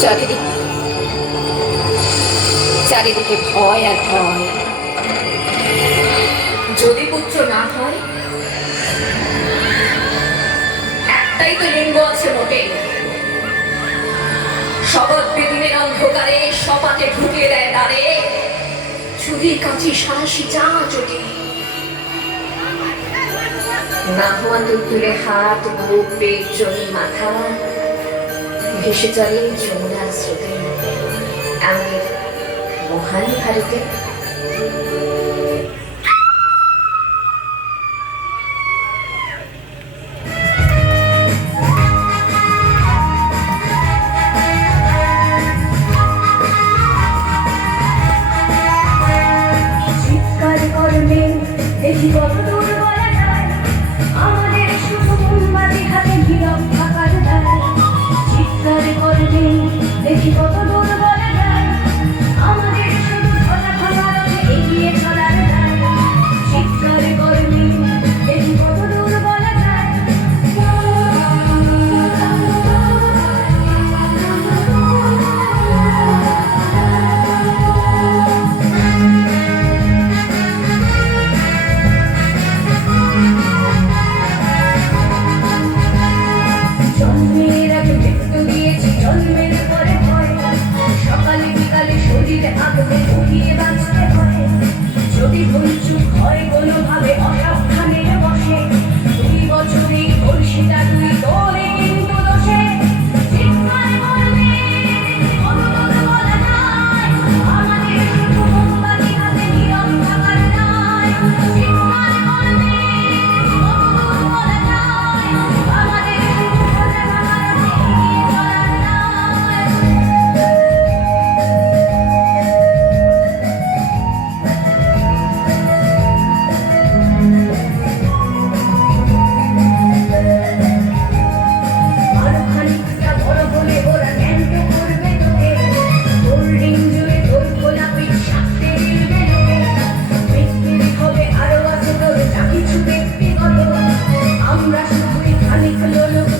চারিদিকে চারিদিকে ভয় আর ভয়। যদি পুত্র না হয়, একটাই তো লিঙ্গ আছে মোটে, শপথ বেদিনের অন্ধকারে সপাটে ঢুকিয়ে দেয় দ্বারে, চুরির কাছে সাহসী যা চটি। না হওয়া তুলে হাত, বুক, পেট, জমি, মাথা ভেসে চলে যমুনার স্রোতে আমাদের মহান ভারতে। চিৎকার করলে দেখি কত দূর বলা যায়, আমাদের শুধু মোমবাতি হাতে নীরব থাকার দায়। চিৎকার করলে দেখি কত দূর বলা যায়, আমাদের শুধু ধরা খাবার এগিয়ে চলার দায়। চিৎকার করলে দেখি কত দূর বলা যায়। জন্মের আগে মৃত্যু দিয়েছি, জন্মের পরে ভয়, সকালে বিকালে শরীরে আগুনে পুড়িয়ে বাঁচতে হয়। যদি ভুল চুপ হয় কোনোভাবে অসাবধানের বসে, 2 বছরেই কলসিটা তুই তোরে কিন্তু দোষে। চিৎকার করলে কত দূর বলা যায়, আমাদের শুধু মোমবাতি হাতে নীরব থাকার দায়। চিৎকার করলে কত দূর বলা যায়, আমাদের শুধু ধরে থাকার এগিয়ে চলার দায়। আরো খানিকটা বড় হলে ওরা জ্ঞান করবে তোকে, তোর রিং জুড়ে তোর গোলাপি সাথে দিবে লোকে। ব্যক্তির হবে আরো আছে তোর যা কিছু ব্যক্তিগত, আমরা শুধুই খানিক লোক